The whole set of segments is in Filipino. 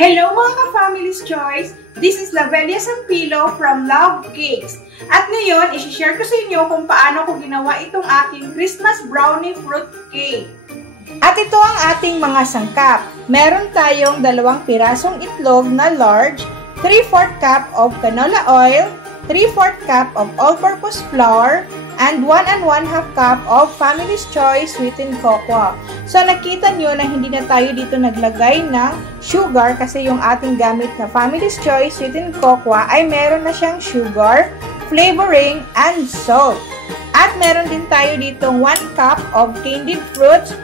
Hello mga ka-Family's Choice! This is Lavelia Sampilo from Love Cakes. At ngayon, isi-share ko sa inyo kung paano ko ginawa itong aking Christmas brownie fruit cake. At ito ang ating mga sangkap. Meron tayong 2 pirasong itlog na large, 3/4 cup of canola oil, 3/4 cup of all-purpose flour, and 1 1/2 cup of Family's Choice sweetened cocoa. So, nakita nyo na hindi na tayo dito naglagay ng sugar kasi yung ating gamit na Family's Choice sweetened cocoa ay meron na siyang sugar, flavoring, and salt. At meron din tayo ditong 1 cup of candied fruits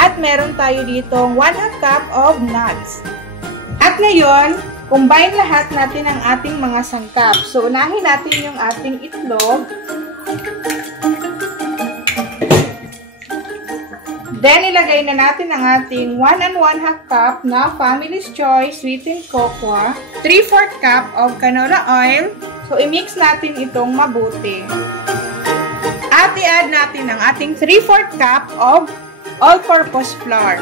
at meron tayo ditong 1/2 cup of nuts. At ngayon, combine lahat natin ang ating mga sangkap. So, unahin natin yung ating itlog. Then, ilagay na natin ang ating 1 1/2 cup na Family's Choice sweetened cocoa, 3/4 cup of canola oil. So, i-mix natin itong mabuti. At i-add natin ang ating 3/4 cup of all-purpose flour.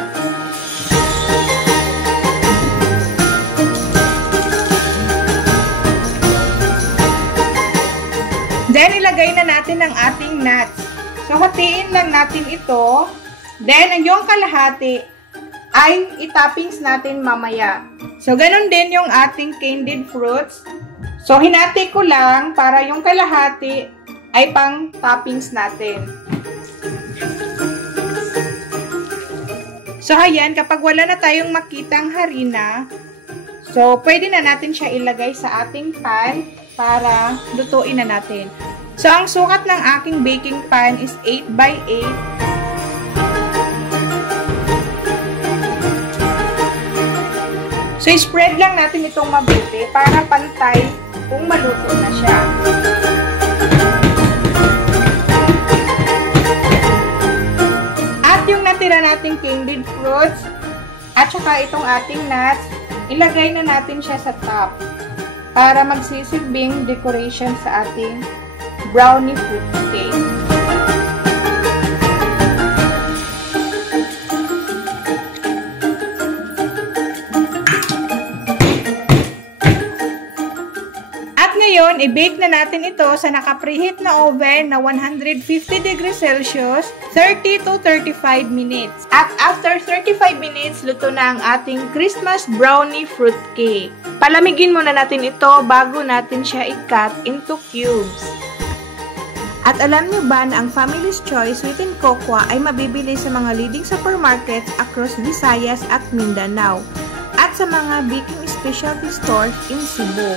Then, ilagay na natin ang ating nuts. So, hatiin lang natin ito. Then, ang yung kalahati ay itoppings natin mamaya. So, ganun din yung ating candied fruits. So, hinati ko lang para yung kalahati ay pang toppings natin. So, ayan, kapag wala na tayong makitang harina, so, pwede na natin siya ilagay sa ating pan para lutuin na natin. So, ang sukat ng aking baking pan is 8x8. So, spread lang natin itong mabuti para pantay kung maluto na siya. At yung natira nating candied fruits at saka itong ating nuts, ilagay na natin siya sa top para magsisilbing decoration sa ating brownie fruit cake. Ngayon, i-bake na natin ito sa naka-preheat na oven na 150 degrees Celsius, 30 to 35 minutes. At after 35 minutes, luto na ang ating Christmas brownie fruit cake. Palamigin muna natin ito bago natin siya i-cut into cubes. At alam niyo ba na ang Family's Choice sweetened cocoa ay mabibili sa mga leading supermarkets across Visayas at Mindanao at sa mga baking specialty stores in Cebu.